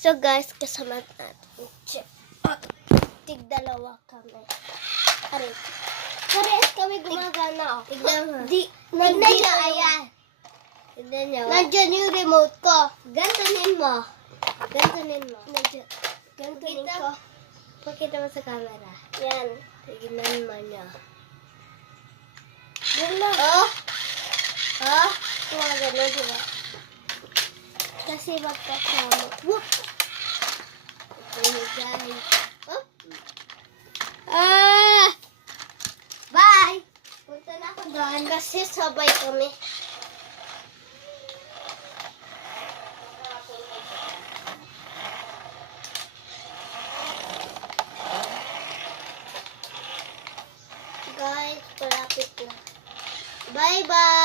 So guys, kasama natin. Tig-dalawa kami. Aray. Parehas kami gumagana. Tignan mo. Tignan nyo, ayan. Tignan nyo. Nandiyan yung remote ko. Gantunin mo. Gantunin mo. Nandiyan. Gantunin ko. Pakita mo sa camera. Yan. Tignan mo nyo. Wala. Oh. Oh. Gumagano, diba? Kasi magkasama. Whoop! Okay, guys. Oh. Bye! Punta na ako doon kasi sabay kami. Guys, palapit na. Bye-bye!